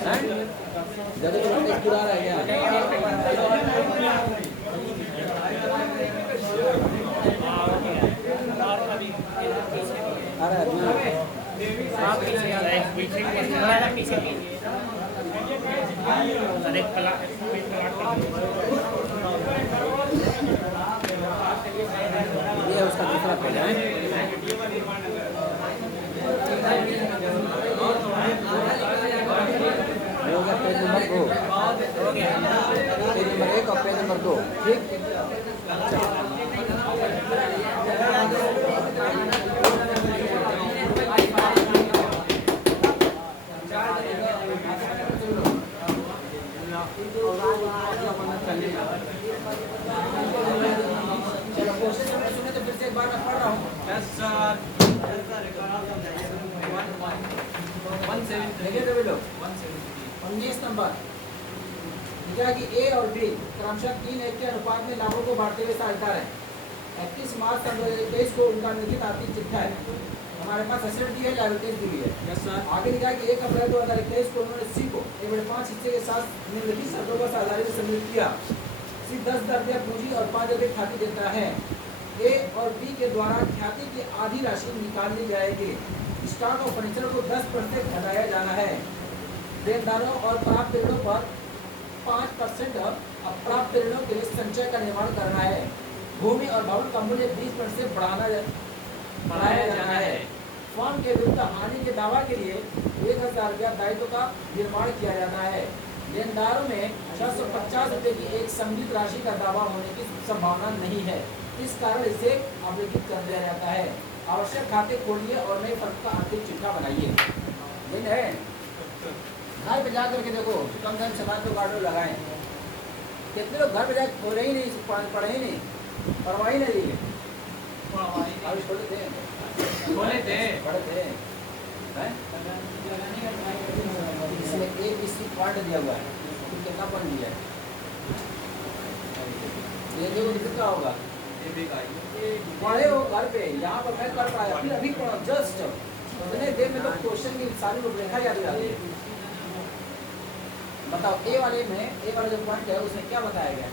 ज़्यादा तो पूरा रहा है क्या? आ रहा है ये उसका दूसरा पेज है। ये हो गया पेज नंबर 2, पेज नंबर 1 और पेज नंबर 2, ठीक। चलो क्वेश्चन सुने तो फिर से एक बार मैं पढ़ रहा हूँ। Yes sir. 19 नंबर लिखा कि ए और बी क्रमशः 3:1 के अनुपात में लाभों को बांटते हुए साझेदार है। 31 मार्च 2023 को उनका निश्चित आर्थिक चिट्ठा है। हमारे पास एसेट दी है, लायबिलिटीज दी हुई है। Yes sir. आगे लिखा कि 1 अप्रैल 2023 को उन्होंने सी को 1/5 हिस्से के साथ निम्नलिखित शर्तों पर साझेदारी में सम्मिलित किया। सी 10 रुपया पूंजी और 5 रुपये ख्याति देता है। ए और बी के द्वारा ख्याति की आधी राशि निकाल ली जाएगी। स्टॉक और फर्नीचर को 10% घटाया जाना है। देनदारों और प्राप्त ऋणों पर 5% अप्राप्त ऋणों के लिए संचय का निर्माण करना है। भूमि और भवन का मूल्य 20% से बढ़ाया जाना है। फर्म के विरुद्ध हानि के दावा के लिए 1000 रुपया दायित्व का निर्माण किया जाना है। लेनदारों में 650 रुपये की एक संबित राशि का दावा होने की संभावना नहीं है, इस कारण इसे अवलोकित कर दिया जाता है। आवश्यक खाते खोलिए और नई फर्म का आर्थिक चिट्ठा बनाइए। ये है घर पे जा करके देखो, कम से कम समाज को गार्डो लगाएं। कितने लोग घर पे जाकर खोले ही नहीं, पढ़े ही नहीं, पढ़वा ही नहीं लिए। अभी छोटे थे, पढ़े थे। इसमें ABC पार्ट दिया हुआ है, तुम कितना पढ़ लिया है? ये देखो कितना होगा। पढ़े हो घर पे, यहाँ पर मैं कर पाया, फिर अभी पढ़ा जस्ट उतने देर में तो क्वेश्चन की सारी रूपरेखा याद आ गई। बताओ ए वाला जो पॉइंट है उसमें क्या बताया गया?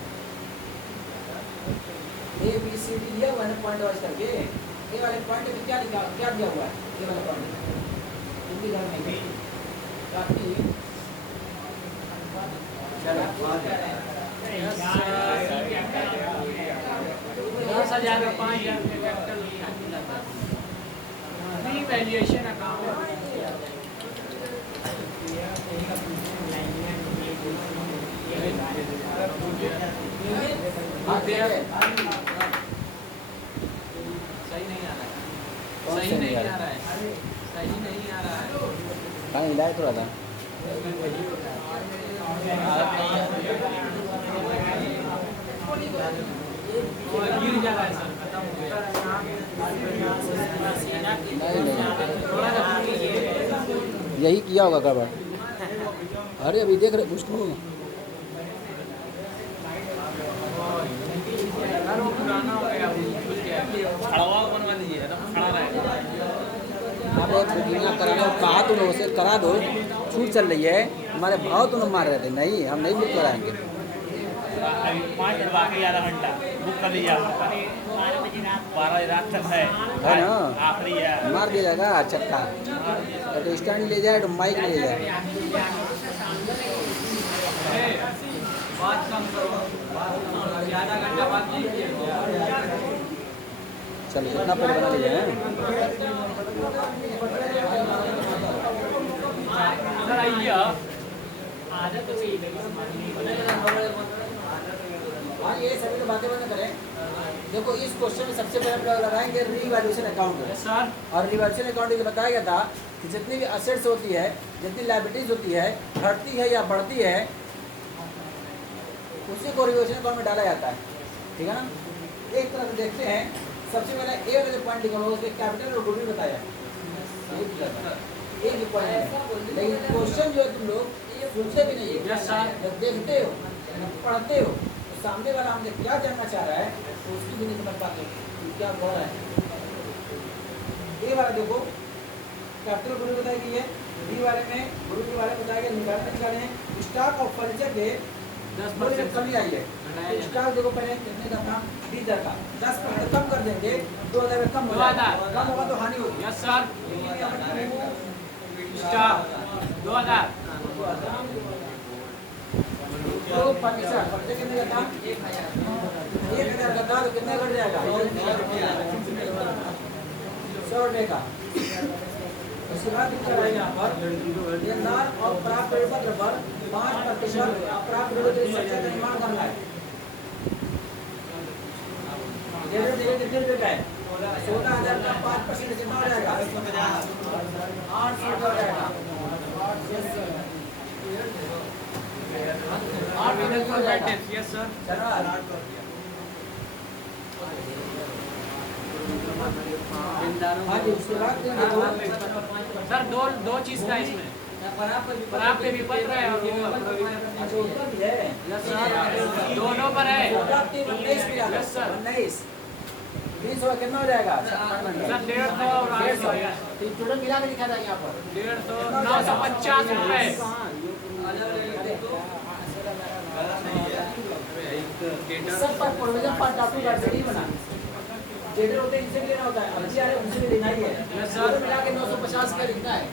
ABCD दिया हुआ है पॉइंट वाइज करके। ए वाले पॉइंट में क्या दिया हुआ है? ए वाले पॉइंट हिंदी घर में काफी चलो 10,000 का 5,000 कैपिटल वैल्यूएशन अकाउंट सही नहीं आ रहा है। कहाँ हिलाए थोड़ा सा। गिर जा रहा है सर, खत्म हो गया। यही किया होगा गड़बड़। अरे अभी देख रहे मुश्किल होगा। अब बुकिंग कराना कहा तुम लोगों से करा दो, छूट चल रही है, हमारे भाव तुम लोग मार रहे थे। नहीं, हम नहीं बुक कराएंगे। 5 आधा घंटा बुक कर लिया, 12 रात तक है ना, आखिरी है। मार दिया जाएगा चक्का, तो स्टैंड ले जाए तो माइक ले जाए। बात कम करो, आधा घंटा बाद नहीं किया। चलो कितना पेड़ बना लीजिए। हाँ ये सभी बातें बंद करें। देखो इस क्वेश्चन में सबसे पहले हम लोग लगाएंगे रीवैल्यूएशन अकाउंट सर। और रीवैल्यूएशन अकाउंट में बताया गया था कि जितनी भी असेट्स होती है, जितनी लायबिलिटीज होती है, घटती है या बढ़ती है, उसी को रीवैल्यूएशन अकाउंट में डाला जाता है। ठीक है ना। एक तरह से देखते हैं, सबसे पहले ए वाले जो पॉइंट लिखा हुआ उसमें कैपिटल और गुडविल बताया एक पॉइंट है। लेकिन क्वेश्चन जो है तुम लोग सुनते भी नहीं, जब देखते हो पढ़ते हो तो सामने वाला हमने क्या जानना चाह रहा है तो उसकी भी नहीं समझ पाते क्या बोल रहा है। ए वाला देखो कैपिटल गुडविल बताया कि है, बी बारे में गुरु के बारे में बताया गया, निकाले हैं। स्टॉक ऑफ फर्नीचर के 10% कमी आई है। तो स्टॉक देखो पहले कितने का था, 20,000 का, 10% कम कर देंगे, 2,000 कम हो जाएगा, कम होगा तो हानि होगी। Yes sir. स्टॉक 2,000। तो फर्नीचर कितने का था, 1,000 का था, तो कितना घट जाएगा, 100 रुपये का। उसके बाद क्या है यहाँ पर, लेनदार और प्राप्त ऋण पत्र पर 5% अप्राप्त ऋण के संचय का निर्माण करना है। कितने रुपए का है, 16,000 का 5% कितना हो जाएगा, 800 हो जाएगा। 8 हो जाएगा। Yes sir. हाँ जी, उसके बाद सर दो चीज का इसमें, प्राप्त विपत्र है और यस सर, दोनों पर है। Yes sir. 20 कितना हो जाएगा, सर 150 और 800। टोटल मिला के लिखा था यहाँ पर 150 950 रुपए। सब पर प्रोविजन पर डाटू का रेडी बना जेडर होते हैं, इनसे भी लेना होता है, अभी आ रहे उनसे भी लेना ही है। सर मिला के 950 का लिखना है।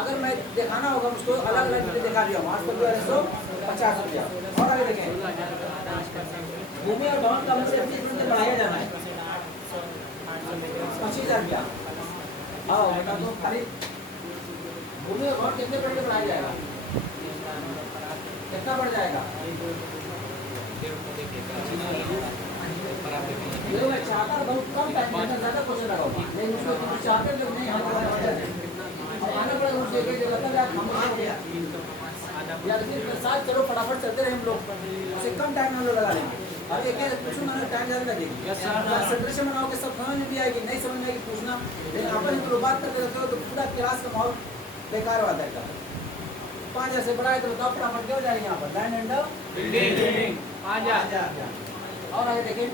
अगर मैं दिखाना होगा उसको अलग अलग दिखा दिया, 850 रुपया। और आगे देखें, भूमि और भवन का हमसे 20% बढ़ाया जाना है, 25,000 रुपया। हाँ बता दो, खाली भूमि और भवन कितने % बढ़ाया जाएगा, कितना बढ़ जाएगा, ये मैं चाहता हूँ बहुत कम टाइम में ज़्यादा क्वेश्चन लगाऊंगा, लेकिन उसमें कुछ चाहते लोग नहीं, हम आना पड़ेगा उस जगह जो लगता है हम हो गया या फिर साथ चलो फटाफट चलते रहे हम लोग, उससे कम टाइम में हम लोग लगा लेंगे। अब एक कुछ मैंने टाइम ज़्यादा लगेगी, सेपरेशन बनाओ के सब समझ में भी आएगी, नहीं समझ में आएगी पूछना, लेकिन अपन तो बात करते रहते हो तो पूरा क्लास का माहौल बेकार हो जाता है। 5 से बड़ा है तो बताओ फटाफट क्या हो जाएगा यहाँ पर, लैंड एंड बिल्डिंग 5,000। और आगे देखें,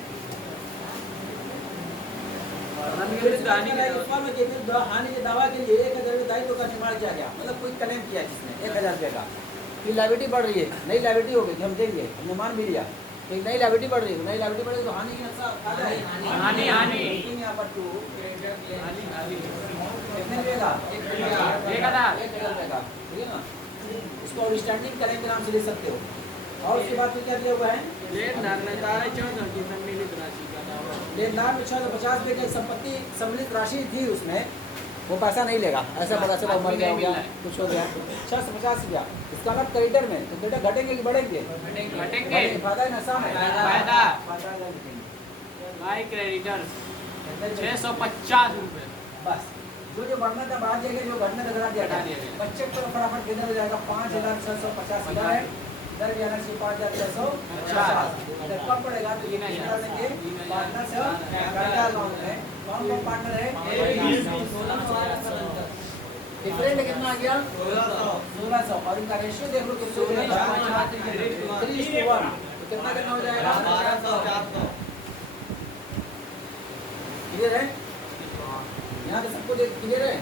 हानि के दावा के लिए 1,000 रुपये दायित्व का निर्माण किया गया, मतलब कोई क्लेम किया जिसने 1,000 रुपये का, फिर लाइबिलिटी बढ़ रही है, नई लाइबिलिटी हो गई, हम देंगे, हमने मान भी लिया, एक नई लाइबिलिटी बढ़ रही है, नई लाइबिलिटी बढ़ेगी तो हानि की नक्शा हानि यहाँ पर टू कितने मिलेगा, 1,000 रुपये का, ठीक है ना। उसको स्टैंडिंग क्लेम के नाम से ले सकते हो। और उसके बाद फिर क्या दिया हुआ है, लेनदार में 650 रुपये की संपत्ति सम्मिलित राशि थी उसमें, वो पैसा नहीं लेगा, ऐसा पता चला मर गया हो गया कुछ हो गया, 650 रुपया। इसका मतलब क्रेडिटर में तो क्रेडिटर घटेंगे कि बढ़ेंगे, फायदा है नशा है, फायदा बाय क्रेडिटर 650 रुपए। बस जो बढ़ना था बढ़ा दिया गया, जो घटना था घटा दिया गया। बच्चे को फटाफट कितना हो जाएगा, 5,650 इधर है, इधर भी आना चाहिए 5,650। अगर कम पड़ेगा तो ये नहीं डालेंगे, पार्टनर से करता अकाउंट है, कौन कौन पार्टनर है, डिफरेंट कितना आ गया 1,600। और इनका रेशियो देख लो कितना 3:1, कितना कितना हो जाएगा, क्लियर है, यहाँ तो सबको क्लियर है।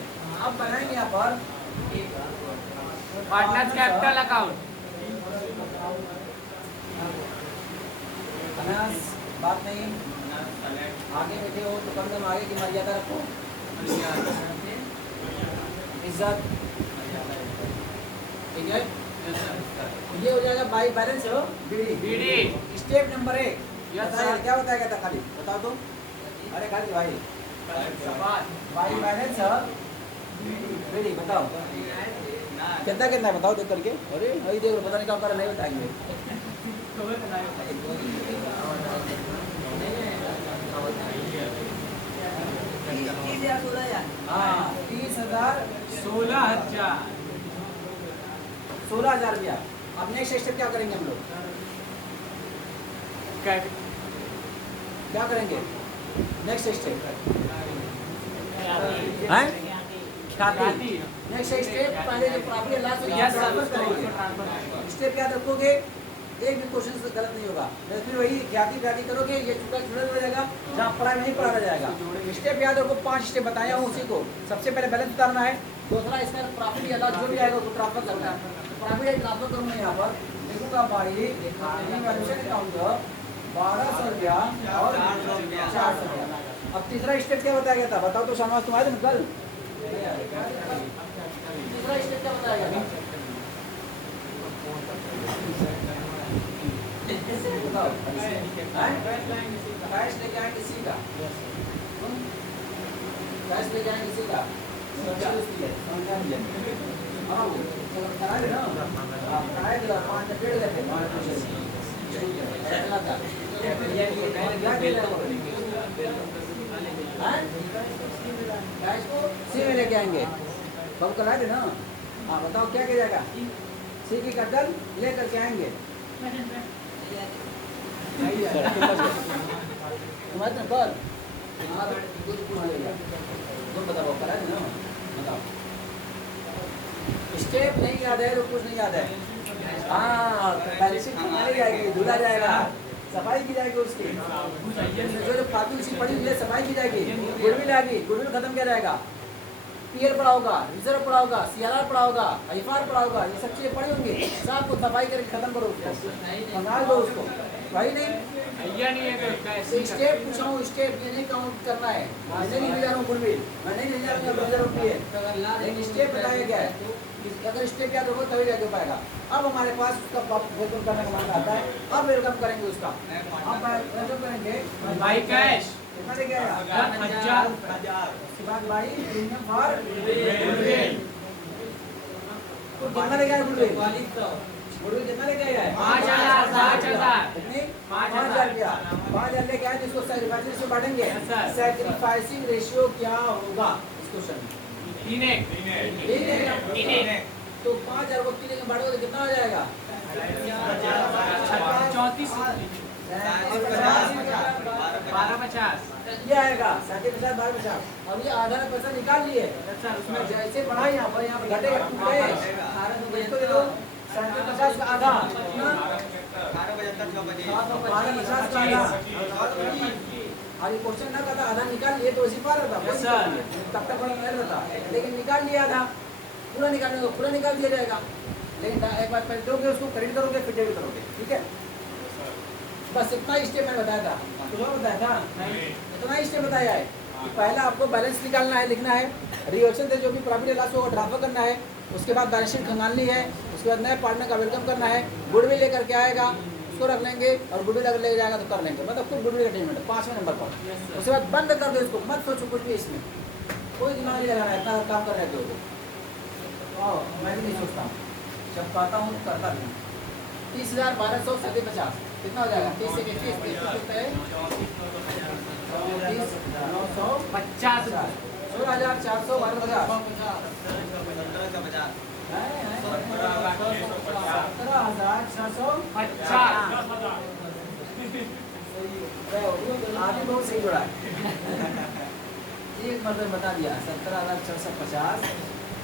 अब बनाएंगे यहाँ पर पार्टनर्स कैपिटल अकाउंट, बात नहीं, आगे बैठे हो तो कम से कम आगे की मर्यादा रखो, इज्जत, ठीक है। ये हो जाएगा by balance BD, step number 1। क्या बताया था, खाली बता दो, अरे खाली भाई बाई बैलेंस बीडी बताओ कितना कितना है, बताओ देख करके। अरे अभी देखो पता नहीं क्या कर, नहीं बताएंगे। हाँ 30,000 16,000 रुपया। अब नेक्स्ट स्टेप क्या करेंगे हम लोग, क्या करेंगे नेक्स्ट स्टेप, नेक्स्ट स्टेप पहले जो प्रॉपर्टी लास्ट ट्रांसफर करेंगे। स्टेप याद रखोगे, एक भी क्वेश्चन गलत नहीं होगा। फिर वही ख्याति व्याति करोगे, ये चुका छुड़ा हो जाएगा, जहाँ पढ़ाई नहीं पढ़ाया जाएगा। स्टेप याद रखो, 5 स्टेप बताया हूँ उसी को। सबसे पहले बैलेंस उतारना है, दूसरा इसका प्रॉफिट या लॉस जो भी आएगा उसको ट्रांसफर करना है। प्रॉफिट ट्रांसफर करूँगा यहाँ पर, देखूँगा भाई वैल्यूएशन अकाउंट 1200 रुपया और 400 रुपया। अब तीसरा स्टेप क्या बताया गया था, बताओ तो शामाश, तुम आए थे कल? तीसरा स्टेप क्या बताया गया था? बताओ। कैश लेके आए किसी का, कैश लेके आए किसी का, हाँ वो कराए ना, कराए थे 5 पेड़ लेते 5 ऐसा था। कैश को सी में लेके आएंगे, कब कराए थे ना। हाँ बताओ क्या किया जाएगा, सी की कटल लेकर के आएंगे। तुम्हारे पर तुम बताओ करा ना, बताओ। स्टेप नहीं याद है तो कुछ नहीं याद है। हाँ बैलेंस शीट तुम्हारी जाएगी, धुला जाएगा, सफाई की जाएगी उसकी, जो फालतू उसकी पड़ी हुई सफाई की जाएगी, गुडविल आएगी, गुडविल खत्म किया जाएगा, पीएल पड़ा होगा, रिजर्व पड़ा होगा, सीआरआर पड़ा होगा, आईफआर पड़ा होगा, ये सब चीजें पड़ी होंगी, सब को सफाई करके खत्म करो, मंगाल दो उसको, भाई नहीं या नहीं है स्टेप पूछा हूँ, स्टेप ये नहीं काउंट करना है, मैं नहीं ले जा रहा हूँ गुडविल, मैं नहीं ले जा रहा हूँ रिजर्व पीएल, लेकिन स्टेप बताया गया है। अगर स्टेप याद रखो तभी जाके पाएगा। अब हमारे पास उसका वेलकम करने का मामला आता है, अब वेलकम करेंगे उसका, अब वेलकम करेंगे भाई कैश कितना लेके आया 1000 उसके बाद भाई प्रीमियम फॉर गुडविल, तो कितना लेके आया गुडविल, गुडविल कितना लेके आया है 5000 कितनी 5000 रुपया, 5000 लेके आए, जिसको सैक्रिफाइस से बांटेंगे, सैक्रिफाइसिंग रेशियो क्या होगा इस क्वेश्चन में, 3 तो 5000 को 3 में बांटोगे तो कितना हो जाएगा 34 1250 ये आएगा 50,000 अब ये आधा में पैसा निकाल लिए उसमें जैसे बढ़ा यहाँ पर घटेगा टूटे इसको दे दो 50 का आधा कितना 50 का आधा, और ये क्वेश्चन ना कहता आधा निकाल लिए तो उसी पार रहता, तब तक बड़ा नहीं रहता, लेकिन निकाल लिया आधा, पूरा निकालने को पूरा निकाल दिया जाएगा, लेकिन एक बार पहले दोगे उसको क्रेडिट करोगे फिर डेबिट करोगे, ठीक है। बस इतना स्टेप मैंने बताया था, तुम्हें बताया था इतना स्टेप बताया है कि पहला आपको बैलेंस निकालना है, लिखना है, रिवर्सन से जो भी प्रॉफिट लॉस होगा ट्रांसफर करना है, उसके बाद बैलेंस शीट खंगालनी है, उसके बाद नए पार्टनर का वेलकम करना है, गुडविल लेकर के आएगा उसको रख लेंगे, और गुडविल अगर लेके जाएगा तो कर लेंगे, मतलब खुद गुडविल अटेनमेंट 5वें नंबर पर, उसके बाद बंद कर दो इसको, मत सोचो कुछ भी इसमें, कोई दिमाग नहीं लगाना, इतना काम कर रहे हो, मैं भी नहीं सोचता हूँ, जब पाता हूँ करता भी हूँ। 30,1200 50 कितना हो जाएगा 30 से 30 कितना है 50 16,400 12,000 आगे बहुत सही जोड़ा है एक मतलब बता दिया 17,650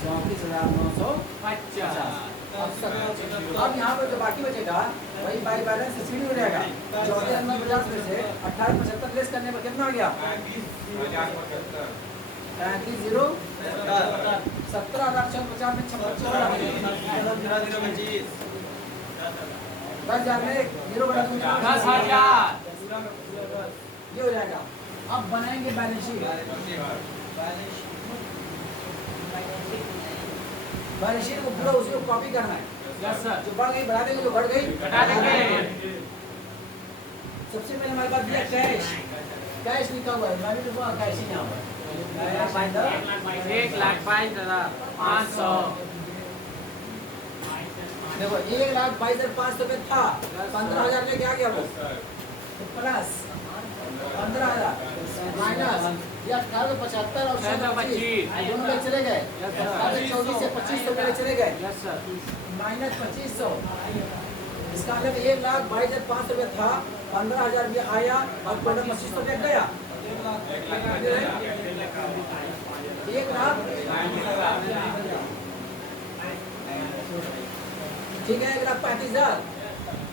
34,950। अब यहाँ पर जो बाकी बचेगा वही बाई बैलेंस सीडी हो जाएगा, 34,950 में से 18,75 लेस करने पर कितना आ गया 17,650 में 10,000 में 0 बटा 10,000 ये हो जाएगा। अब बनाएंगे बैलेंस शीट, बैलेंस शीट को पूरा उसी को कॉपी करना है, यस सर, जो बढ़ गई बढ़ा देंगे, जो घट गई घटा देंगे। सबसे पहले हमारे पास दिया कैश, कैश लिखा हुआ है, मैं भी लिखूंगा कैश ही यहाँ पर 1,22,500 देखो 1,22,500 में था, 15,000 लेके आ गया वो, तो प्लस 15,000 माइनस ये 18,75 और 25 दोनों में चले गए, 24 से 25 पहले चले गए, यस सर, माइनस 2,500, इसका मतलब 1,22,500 में था, 15,000 भी आया और 2500 में गया, 1,00,000 ठीक है, 1,35,000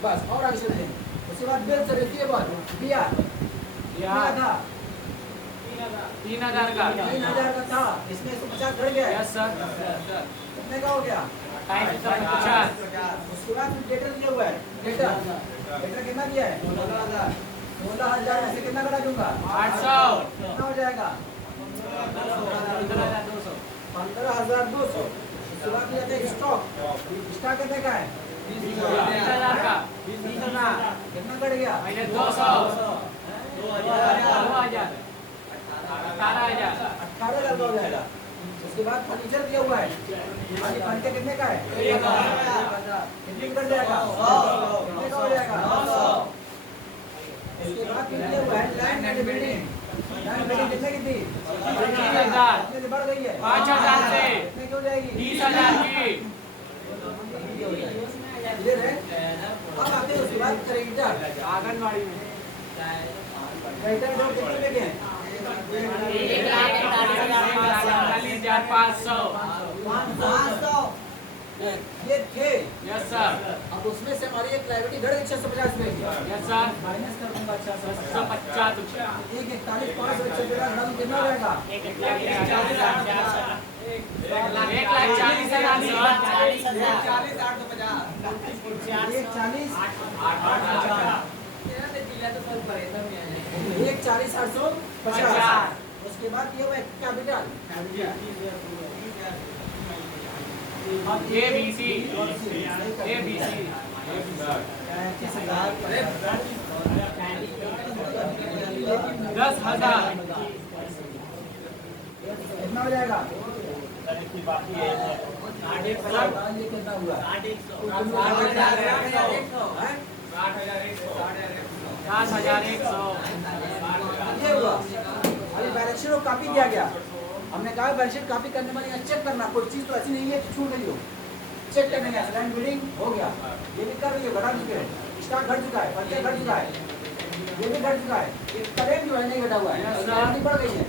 बस और आगे चलते हैं। उसके बाद बिल से रिसीवेबल दिया कितना था 3,000 का 3,000 का था, इसमें 150 घट गया है। यस सर कितने का हो गया 50 उसके बाद डेटर दिया हुआ है डेटर कितना दिया है 16,000 में से कितना घटा दूंगा 800 कितना हो जाएगा 15,200 15,200। उसके बाद दिया था स्टॉक कितने का है 20,000 का कितना घट गया माइनस 200 2,000 18,000 18,000 का हो जाएगा। उसके बाद फर्नीचर दिया हुआ है फर्नीचर कितने का है 1,000 कितने का घट जाएगा कितने का हो जाएगा 900। इसके बाद क्या दिया हुआ है लैंड एंड बिल्डिंग कितने की थी 3,000 कितने से बढ़ गई है 5,000 से कितने की हो जाएगी 30,000 की क्लियर है। अब आते हैं उसके बाद क्रेडिटर आंगनबाड़ी में क्रेडिटर जो कितने के हैं 1,41,500 ये थे। यस सर अब उसमें से हमारी एक लाइबिलिटी घट गई 650 रुपए की यस सर माइनस कर दूंगा 650 150 एक 41,500 घटा कितना हो जाएगा 1,40,850। उसके बाद ये हुआ कैपिटल ABC 10,000 कितना हो जाएगा बाकी है ये कितना हुआ 10,100 ये हुआ। अभी बैलेंस शीट कॉपी दिया गया हमने कहा बैलेंस शीट कॉपी करने में यहाँ चेक करना कोई चीज़ तो ऐसी नहीं है कि छूट गई हो चेक करने में लैंड बिल्डिंग हो गया ये भी कर रही है घटा चुके हैं स्टॉक घट चुका है बच्चे घट चुका है ये भी घट चुका है ये क्लेम जो है नहीं घटा हुआ है लायबिलिटी बढ़ गई है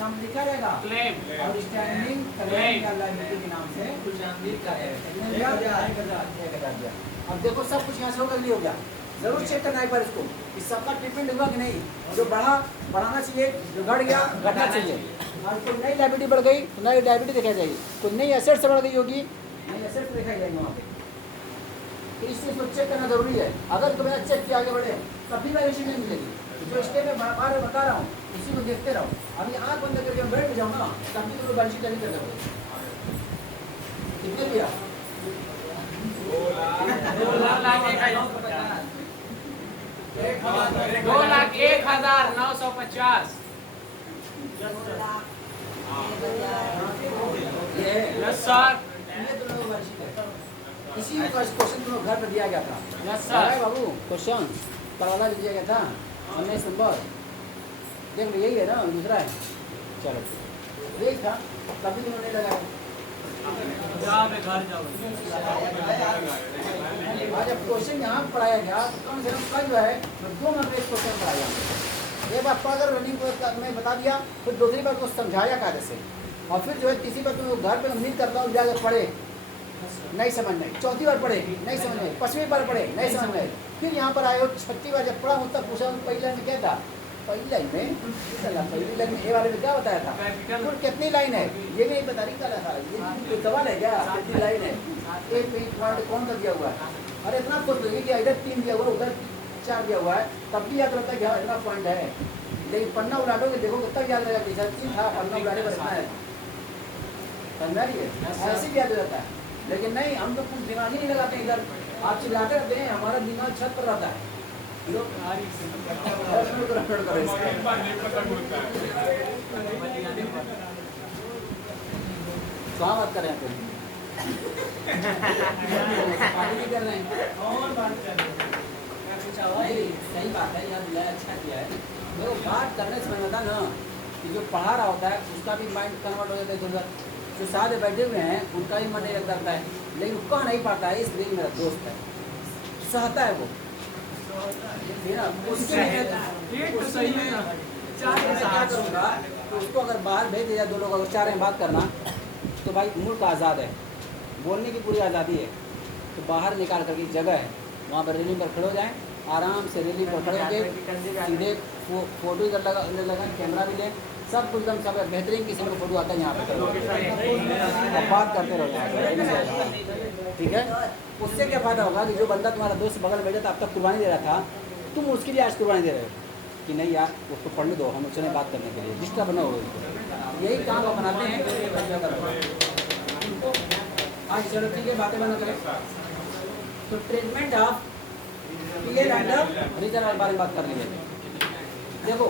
नाम लिखा रहेगा क्लेम और स्टैंडिंग क्लेम या लायबिलिटी के नाम से अब देखो सब कुछ यहाँ से होगा नहीं हो गया जरूर चेक करना एक बार इसको कि सबका ट्रीटमेंट हुआ कि नहीं जो बढ़ाना चाहिए जो घट गया घटना चाहिए और कोई नई लायबिलिटी बढ़ गई तो नई लायबिलिटी दिखाई जाएगी कोई नई एसेट से बढ़ गई होगी नई एसेट दिखाई जाएगी वहाँ पे तो इस चीज़ को चेक करना जरूरी है अगर तो बिना चेक किए आगे बढ़े तभी वैल्यूएशन नहीं मिलेगी जो स्टेप में बार बता रहा हूँ इसी को देखते रहो अभी आँख बंद करके बैठ जाओ ना तभी तो बैलेंस शीट नहीं कर रहे कितने दिया 2,01,950 ये यस सर ये तो लोग बैलेंस शीट है इसी क्वेश्चन तुम घर पर दिया गया था यस सर बाबू क्वेश्चन करवाला भी दिया गया था 19 नंबर देख लो यही है ना दूसरा है चलो यही था तभी तुमने नहीं लगाया घर जाओ आज जब क्वेश्चन यहाँ पढ़ाया गया तो कम से कम कल जो है 2 नंबर एक क्वेश्चन पढ़ाया एक बार पढ़कर रनिंग में बता दिया फिर दूसरी बार को समझाया कायदे से और फिर जो है तीसरी बार तुम घर पे उम्मीद करता हूँ जाकर पढ़े नहीं समझ में चौथी बार पढ़ेगी नहीं समझ में 5वीं बार पढ़े नहीं समझ में फिर यहाँ पर आए हो 6ठी बार जब पढ़ा हूँ तब पूछा पहली लाइन में क्या था पहली लाइन में पहली लाइन में ए वाले में क्या बताया था तो कितनी लाइन है ये भी नहीं बता रही क्या था ये सवाल है क्या कितनी लाइन है एक पॉइंट कौन सा दिया हुआ है अरे इतना सोच लगे कि इधर 3 दिया हुआ उधर 4 दिया हुआ है तब भी याद रहता है कि हाँ इतना पॉइंट है लेकिन पन्ना उलाटोगे देखोगे तब याद रहेगा कि सर 3 था पन्ना उलाटे पर इतना है समझा रही है ऐसे भी याद रहता है लेकिन नहीं हम तो कुछ दिमाग ही नहीं लगाते इधर आप चिल्लाते रहते हैं हमारा दिमाग छत पर रहता है कहाँ बात कर रहे हैं कर रहे हैं सही बात है यार बुलाया अच्छा किया है देखो बात करने से मैंने बता ना कि जो पढ़ा रहा होता है उसका भी माइंड कन्वर्ट हो जाता है इधर जो साथ बैठे हुए हैं उनका भी मन नहीं करता है लेकिन वो कह नहीं पाता है इसलिए मेरा दोस्त है सहता है वो क्या करूँगा तो उसको अगर बाहर भेज दिया 2 लोग अगर चाह रहे हैं बात करना तो भाई मुल्क आज़ाद है बोलने की पूरी आज़ादी है तो बाहर निकाल करके जगह है वहाँ पर रेलिंग पर खड़े हो जाएं, आराम से रेलिंग पर खड़े होकर सीधे फोटो इधर लगा कैमरा भी लें, सब कुछ एकदम सब बेहतरीन किस्म का फोटो आता है यहाँ पे और बात करते रहो, ठीक है। उससे क्या फ़ायदा होगा कि जो बंदा तुम्हारा दोस्त बगल में बैठा था अब तक कुर्बानी दे रहा था, तुम उसके लिए आज कुर्बानी दे रहे हो कि नहीं यार उसको पढ़ने दो, हम उससे बात करने के लिए डिस्टर्ब न हो उसको। यही काम अपनाते हैं। आज चलो ठीक है, बातें बंद करें। तो treatment of PL and reserve के बारे में बात कर लीजिए। देखो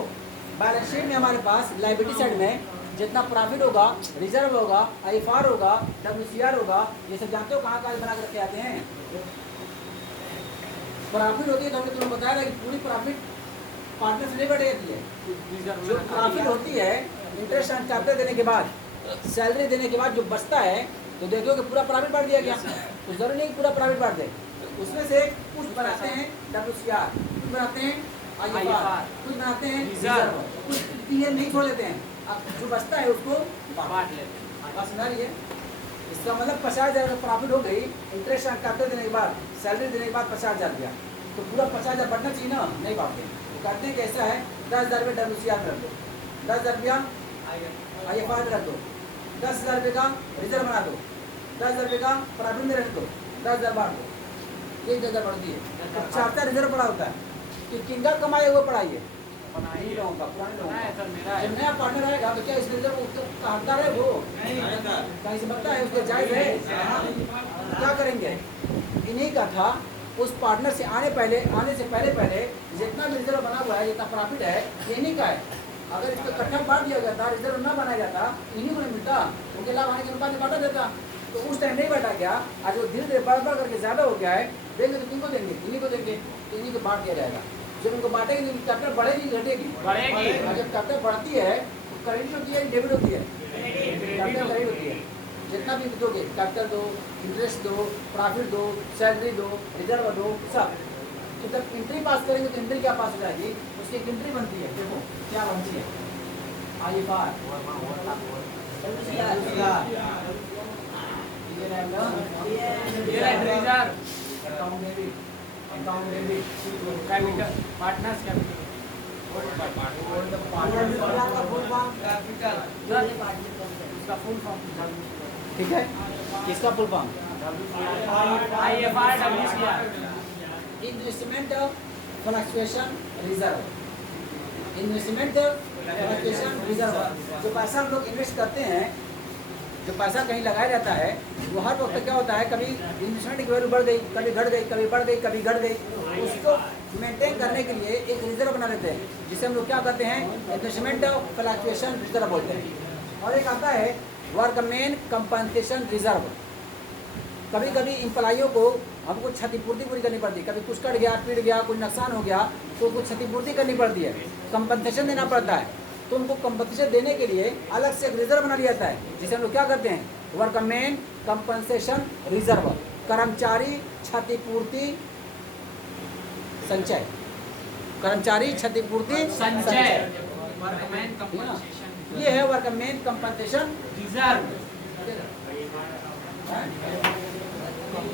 बैलेंस शीट में हमारे पास लायबिलिटी साइड में जितना प्रॉफिट होगा, रिजर्व होगा, आईएफआर होगा, डब्ल्यूसीआर होगा, ये सब जानते हो कहाँ बना कर रखे आते हैं। प्रॉफिट होती है तो हमने तुम्हें बताया था कि पूरी प्रॉफिट पार्टनर से नहीं बढ़ जाती है। जो प्रॉफिट होती है इंटरेस्ट एंड कैपिटल देने के बाद, सैलरी देने के बाद जो बचता है, तो देखो कि पूरा प्रॉफिट बढ़ दिया गया, तो जरूरी नहीं कि पूरा प्रॉफिट बढ़ दे। उसमें से कुछ बनाते हैं डब्ल्यूसीआर, कुछ बनाते हैं आईएफआर, कुछ बनाते हैं रिजर्व, कुछ पीएल नहीं छोड़ देते हैं। अब जो बचता है उसको बांट लेते हैं। बस समझ रही है? इसका मतलब 50,000 प्रॉफिट हो गई, इंटरेस्ट एंड कैपिटल देने के बाद, सैलरी देने के बाद 50,000 दिया, तो पूरा 50,000 बढ़ना चाहिए ना, नहीं बांटते। तो कहते हैं कैसा है, 10,000 रुपये डब्ल्यूसीआर रख दो, 10,000 रुपया आईएफआर रख दो, 10,000 रुपये का रिजर्व बना दो, 10,000 रुपये का प्रॉफिट में रख दो, 10,000 बांट दो, 1,000 बढ़ती है। अब 4 रिजर्व पड़ा होता है कि किंगा कमाए हुए पढ़ाइए नहीं लोगों का, पुराने लोगों का। जब नया पार्टनर आएगा तो क्या इस रिजर्व का हकदार है वो? कहीं से बनता है, उसके जायज है। क्या करेंगे? इन्हीं का था उस पार्टनर से आने से पहले जितना भी रिजर्व बना हुआ है, जितना प्रॉफिट है, ये इन्हीं का है। अगर इसको इकट्ठा बांट दिया जाता, रिजर्व ना बनाया जाता, इन्हीं को नहीं मिलता, उनके लाभ आने के अनुपात में बांटा देता। तो उस टाइम नहीं बांटा गया, आज वो धीरे धीरे बढ़ करके ज़्यादा हो गया है, देंगे तो किनको देंगे? इन्हीं को देंगे, इन्हीं को बांट दिया जाएगा। जब उनको बांटेगी नहीं, कैपिटल बढ़ेगी घटेगी? बढ़ेगी। और जब कैपिटल बढ़ती है तो क्रेडिट होती है, डेबिट होती है? कैपिटल क्रेडिट होती है। जितना भी दोगे, कैपिटल दो, इंटरेस्ट दो, प्रॉफिट दो, सैलरी दो, रिजर्व दो, सब। तो जब एंट्री पास करेंगे तो एंट्री क्या पास हो जाएगी? उसकी एक एंट्री बनती है, देखो क्या बनती है, आईएफआर, कैपिटल पार्टनर्स कैपिटल उसका फुल फॉर्म, ठीक है। किसका full form? IFR WCR. Investment fluctuation reserve, investment fluctuation reserve. जो पैसा हम लोग इन्वेस्ट करते हैं, जो पैसा कहीं लगाया जाता है, वो हर वक्त क्या होता है, कभी इन्वेस्टमेंट की वैल्यू बढ़ गई, कभी घट गई, कभी बढ़ गई, कभी घट गई। उसको मेंटेन करने के लिए एक रिजर्व बना लेते हैं, जिसे हम लोग क्या करते हैं, इन्वेस्टमेंट फ्लक्चुएशन रिजर्व बोलते हैं। और एक आता है वर्कमैन कंपनसेशन रिजर्व। कभी कभी एम्प्लॉइयों को हमको क्षतिपूर्ति पूरी करनी पड़ती है, कभी कुछ कट गया, पीट गया, कुछ नुकसान हो गया, तो कुछ क्षतिपूर्ति करनी पड़ती है, कंपनसेशन देना पड़ता है। तो उनको कंपनसेशन देने के लिए अलग से एक रिजर्व बना लिया जाता है, जिसे हम लोग क्या करते हैं, वर्कमैन कंपनसेशन रिजर्व, कर्मचारी क्षतिपूर्ति संचय, कर्मचारी क्षतिपूर्ति संचय, वर्कमैन कंपनसेशन, ये है workman compensation reserve.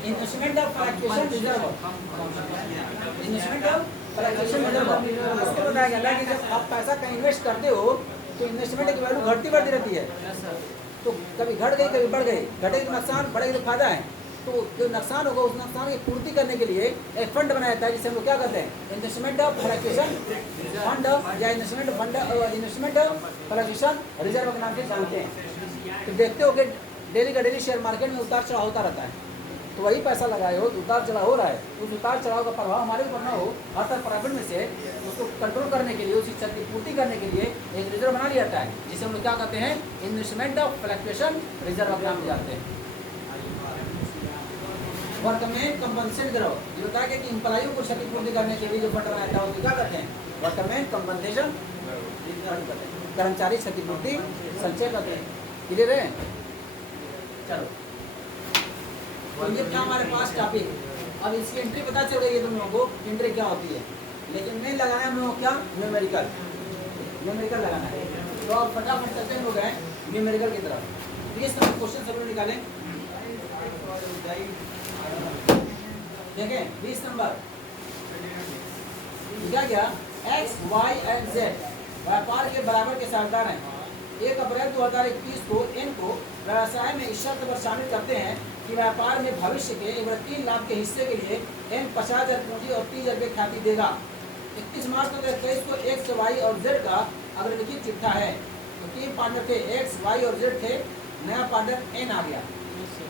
Investment of fluctuation reserve, investment of fluctuation reserve. इसको बताया गया कि जब आप पैसा कहीं इन्वेस्ट करते हो तो इन्वेस्टमेंट की वैल्यू घटती बढ़ती रहती है। तो कभी घट गई, कभी बढ़ गई, घटेगी तो नुकसान, बढ़ेगी तो फायदा है। तो जो नुकसान होगा उस नुकसान की पूर्ति करने के लिए एक फंड बनाया जाता है, जिसे हम लोग क्या कहते हैं, इन्वेस्टमेंट ऑफ फ्लक्चुएशन फंड या investment fund, investment of fluctuation reserve के नाम से जानते हैं। तो देखते हो कि डेली का डेली शेयर मार्केट में उतार चढ़ाव होता रहता है, तो वही पैसा लगाए हो तो उतार चढ़ाव हो रहा है, उस उतार चढ़ाव का प्रभाव हमारे ऊपर ना हो, हर तरह प्रॉफिट में से उसको कंट्रोल करने के लिए, उसकी क्षतिपूर्ति करने के लिए एक रिजर्व बना लिया जाता है, जिसे हम लोग क्या कहते हैं, इन्वेस्टमेंट ऑफ फ्लक्चुएशन रिजर्व का नाम जाते हैं। वर्कमैन कंपनसेशन रिजर्व ये होता है कि एम्प्लॉइयों को क्षतिपूर्ति करने के लिए जो फंड बनाया था उसको क्या कहते हैं, वर्कमैन कंपनसेशन, कर्मचारी क्षतिपूर्ति संचय कहते हैं। क्लियर है? चलो, तो ये था हमारे पास टॉपिक। अब इसकी एंट्री पता चल गई है तुम लोगों को, एंट्री क्या होती है, लेकिन मेन लगाना है हम लोगों को क्या, न्यूमेरिकल, न्यूमेरिकल लगाना है। तो अब फटाफट चलते हैं लोग हैं न्यूमेरिकल की तरफ। ये सब क्वेश्चन सब लोग निकालें। देखें 20 नंबर क्या क्या एक्स वाई एंड जेड व्यापार के बराबर के साझेदार हैं। 1 अप्रैल 2021 को इन को व्यवसाय में इस शर्त पर शामिल करते हैं कि व्यापार में भविष्य के 3 लाख के हिस्से के लिए एन 50,000 पूंजी और 30,000 रुपये ख्याति देगा। 31 मार्च 2023 को एक्स वाई और जेड का अग्रलिखित चिट्ठा है। तो 3 पार्टनर थे, एक्स वाई और जेड थे, नया पार्टनर एन आ गया।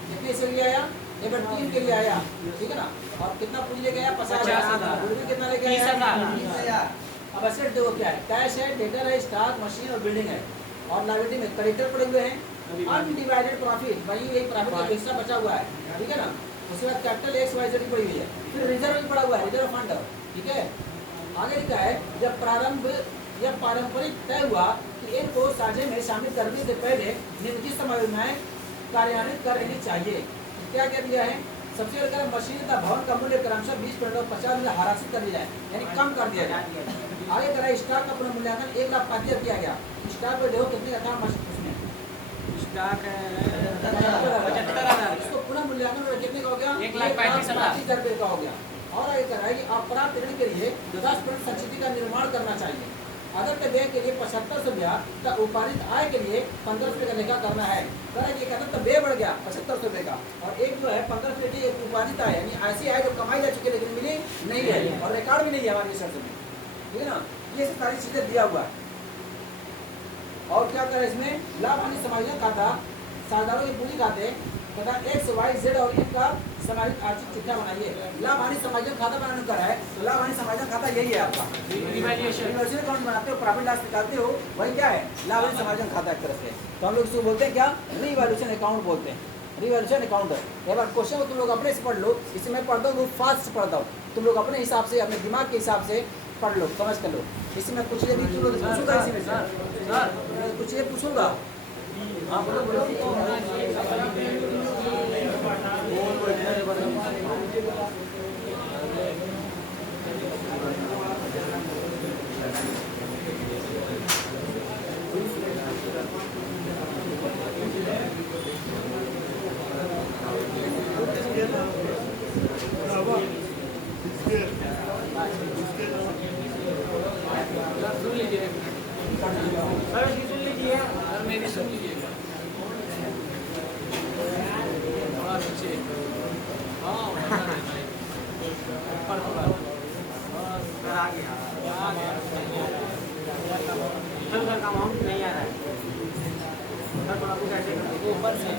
कितने से लिए आया? 3 के लिए आया, ठीक है ना। और कितना पूंजी लेके आया? 50,000। गुडविल कितना लेके आया? 30,000। अब एसेट देखो क्या है, कैश है, डेटर है, स्टॉक, मशीन और बिल्डिंग है। और लायबिलिटी में क्रेडिटर पड़े हुए हैं, अनडिवाइडेड प्रॉफिट, वही यही प्रॉफिट का हिस्सा बचा हुआ है, ठीक है ना। उसके बाद कैपिटल एक्स वाई जेड पड़ी हुई है, फिर रिजर्व भी पड़ा हुआ है, रिजर्व फंड, ठीक है। आगे लिखा है जब प्रारंभ या पारंपरिक तय हुआ कि इनको साझे में शामिल करने से पहले निम्नलिखित समायोजनाएं कार्यान्वित कर लेनी चाहिए। क्या क्या दिया है? सबसे पहले मशीन तथा भवन का मूल्य क्रमशः 20% और 50 में हारासित कर दिया जाए, यानी कम कर दिया जाए। आगे करा स्टॉक का पुनर्मूल्यांकन 1,05,000 किया गया। स्टॉक पर देखो कितने का था उसमें, स्टॉक है 75,000। इसको पुनर्मूल्यांकन कितने का हो गया? 1,35,000 रुपये का हो गया। और आगे करा है कि अप्राप्त ऋण के लिए 10% संचिति का निर्माण करना चाहिए। अदत्त व्यय के लिए 75 ब्याज का उपार्जित आय के लिए 15 रुपये का लेखा करना है। कि अदत्त व्यय बढ़ गया 75 रुपये का, और एक जो है 15 रुपये की एक उपार्जित आय, यानी ऐसी आय जो कमाई जा चुकी है लेकिन मिली नहीं है और रिकॉर्ड भी नहीं है हमारी शर्त में, ठीक है ना। ये सारी चीजें दिया हुआ है। और क्या करें इसमें? लाभ हानि समायोजन खाता, साझेदारों के पूंजी खाते तथा एक्स वाई जेड और इनका समायोजित आर्थिक चिट्ठा बनाइए। लाभ हानि समायोजन खाता बनाने का है, तो लाभ हानि समायोजन खाता यही है आपका। रिवैल्यूएशन अकाउंट बनाते हो, प्रॉफिट लॉस निकालते हो, वही क्या है? लाभ हानि समायोजन खाता एक तरह से। तो हम लोग इसको बोलते हैं क्या? रिवैल्यूएशन अकाउंट बोलते हैं, रिवैल्यूएशन अकाउंट। एक बार क्वेश्चन को तुम लोग अपने से पढ़ लो, इसे मैं पढ़ता हूँ फास्ट पढ़ता हूँ, तुम लोग अपने हिसाब से अपने दिमाग के हिसाब से पढ़ लो, समझ कर लो। इसमें कुछ ये भी तुम लोग पूछूंगा, इसी में से कुछ ये पूछूंगा। हाँ बोलो बोलो। सुन लीजिए सर, सुन लीजिए सर, मेरी सुन लीजिए थोड़ा पीछे। हाँ ऊपर थोड़ा आ गया सर का अमाउंट नहीं आ रहा है सर, थोड़ा कुछ ऐसे ऊपर से।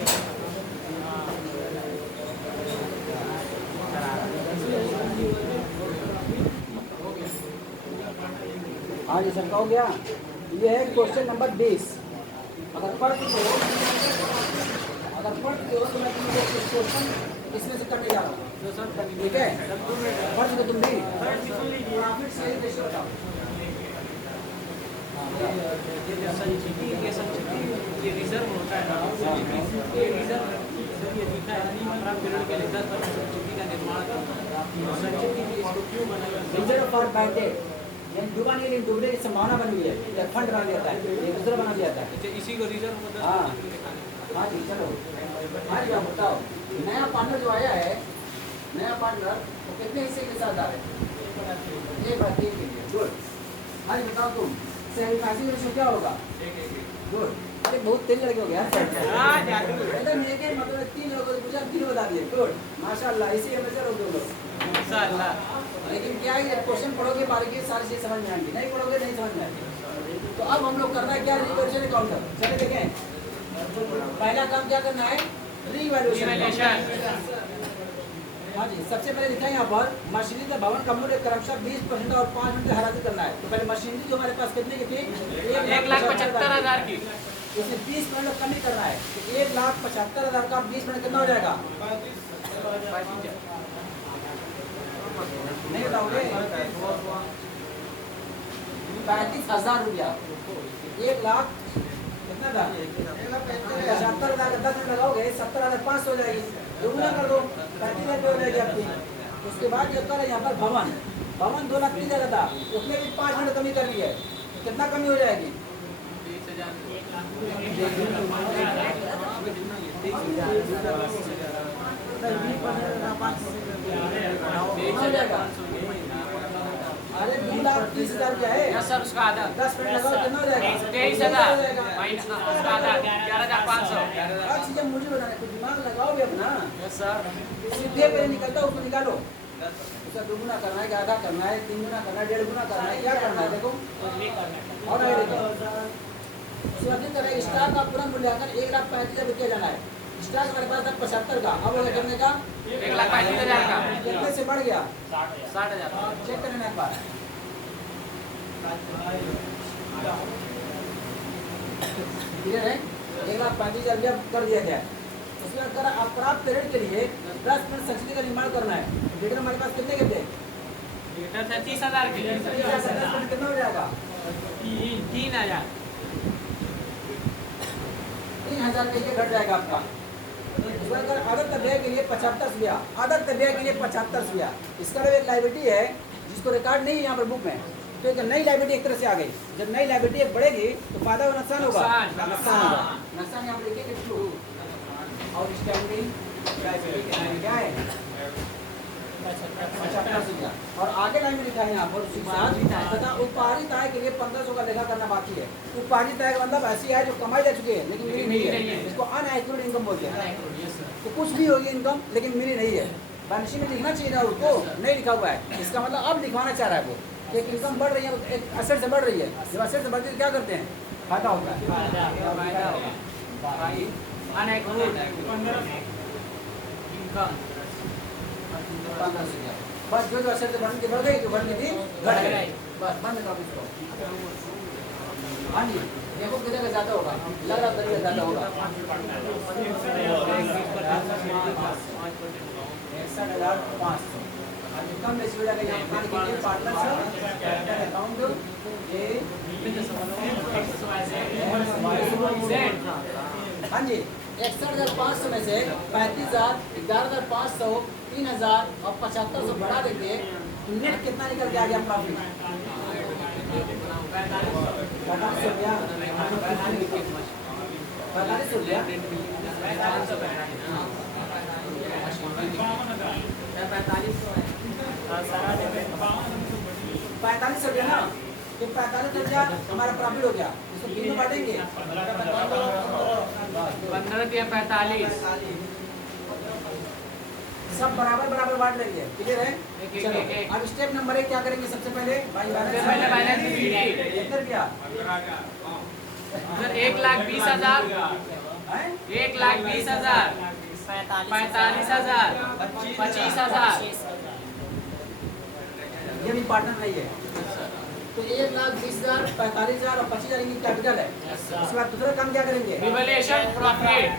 हाँ जी सर, हो गया। ये है क्वेश्चन नंबर 20। अगर पढ़ चुके हो तो मैं तुमको क्वेश्चन इसमें से करने जा रहा हूँ, ठीक है? पढ़ चुके तुम भी? प्रॉफिट शेयरिंग रेशियो बताओ। ये संचिति ये रिजर्व होता है ना, ये रिजर्व सर, ये लिखा है प्राप्त ऋण के लिए 10% संचिति का निर्माण करना। संचिति इसको क्यों बनाया? रिजर्व फॉर बैड डेट, यानी डूबा नहीं लेकिन डूबने की संभावना बनी हुई है, फंड बना दिया है, एक दूसरा बना दिया है। अच्छा, इसी को रिजर्व को 10% हाँ जी चलो। हाँ जी आप बताओ, नया पार्टनर जो आया है, नया पार्टनर वो कितने हिस्से के साथ आ रहे हैं? 1/3 के लिए। गुड। हाँ जी बताओ तुम, सेविंग रेशियो क्या होगा? गुड। अरे बहुत तेज लड़के हो गया एकदम। एक मतलब 3 लोगों को पूछा, 3 बता दिए। गुड, माशाल्लाह। इसी हमेशा रोक दो लोग। लेकिन क्या है, क्वेश्चन पढ़ोगे बारीकी सारी चीज समझ में आएंगी, नहीं पढ़ोगे नहीं समझ में आएगी। तो अब हम लोग करना है क्या? Revaluation account. चलिए देखें, पहला काम क्या करना है? रिवैल्यूएशन। हाँ जी, सबसे पहले लिखा है यहाँ पर मशीनरी का भवन का मूल्य क्रमशः 20% और 5% हारासित करना है। तो पहले मशीनरी जो हमारे पास कितने की थी? 1,75,000 की। इसमें 20% कमी करना है, तो 1,75,000 का 20% कितना हो जाएगा? नहीं बताओगे? 35,000 रुपया। 1,00,000 कितना था? 75,000 का 10% लगाओगे 70,500 हो जाएगी। दोगुना कर दो, 35,000 हो जाएगी आपकी। उसके बाद जो कर यहाँ पर भवन 2,30,000 था, उसमें भी 5% कमी करनी है, तो कितना कमी हो जाएगी? 30,000। हो जाएगा? अरे 2,30,000 रुपया है। यस सर, उसका आधा 10 मिनट लगाओ कितना हो जाएगा? 23,000 हो जाएगा। महीना, उसका आधा 11,500। हर चीजें मुझे बताना है, कुछ दिमाग लगाओ भी अपना। यस सर, सीधे पे निकलता है, उसको निकालो। उसका 2 गुना करना है, कि आधा करना है, 3 गुना करना है, 1.5 गुना करना है, क्या करना है देखो। और आगे देखो, सुरक्षित तरह स्टॉक का पूरा मूल्यांकन 1,35,000 रुपया जाना है। स्टॉक हमारे पास था 75 का, अब हो गया कितने का? 1,35,000 का, कितने से बढ़ गया? 60,000। चेक करना एक बार। क्लियर है? 1,35,000 रुपया कर दिया गया। उसके बाद करा अप्राप्त ऋण के लिए 10% संचित का निर्माण करना है। डेटर हमारे पास कितने के थे? डेटर थे 30,000 के, 10% कितना हो जाएगा? 3,000। 3,000 के लिए घट जाएगा आपका। उसके बाद अगर आदत व्यय के लिए 75 रुपया, आदत व्यय के लिए 75 रुपया। इसका एक लाइबिलिटी है जिसको रिकॉर्ड नहीं है यहाँ पर बुक में, तो एक नई लाइबिलिटी एक तरह से आ गई। जब नई लाइबिलिटी एक बढ़ेगी तो फायदा और नुकसान होगा? नुकसान होगा। नुकसान यहाँ पर लिखेंगे ट्रू और स्टैंडिंग क्या है? 75 रुपया। और आगे लाइन में लिखा है यहाँ पर उसी के साथ तथा उत्पादित आय के लिए 1,500 का लेखा करना बाकी है। उत्पादित आय का मतलब ऐसी आय जो कमाई जा चुकी है लेकिन मिली नहीं है, इसको अनएक्यूरेट इनकम बोलते हैं। तो कुछ भी होगी इनकम लेकिन मिली नहीं है, बैलेंस शीट में लिखना चाहिए ना, उसको नहीं लिखा हुआ है। इसका मतलब अब लिखवाना चाह रहा है वो कि एक इनकम बढ़ रही है, एक असेट से बढ़ रही है। जब असेट से बढ़ती है तो क्या करते हैं? फायदा होता है। बस जो जो असेट से बढ़ने की बढ़ गई तो बढ़ने की घट गई, बस बंद करो इसको। हाँ जी, देखो किधर का ज्यादा होगा, लग रहा है ज्यादा होगा। 61,500 कम बेसी हो जाएगा। यहाँ पार्टनरशिप अकाउंट हाँ जी 61,500 में से 35,000, 11,500, 3,000 और 7,500 बढ़ा देंगे तो नेट कितना निकल के आ गया प्रॉफिट? 45 रुपया। 45 रुपया। 45 रुपया ना, तो 45 रुपया हमारा प्रॉफिट हो गया। इसको 3 में बांटेंगे 15 रुपया 45। सब बराबर बराबर बांट लेंगे। क्लियर है? चलो अब स्टेप नंबर 1 क्या करेंगे? सबसे पहले बैलेंस कितना रुपया? 1,20,000, 1,20,000, 45,000, 25,000। ये भी पार्टनर नहीं है तो 1,20,000, 45,000 और 25,000 इनकी कैपिटल है। उसके बाद दूसरा काम क्या करेंगे? Revaluation profit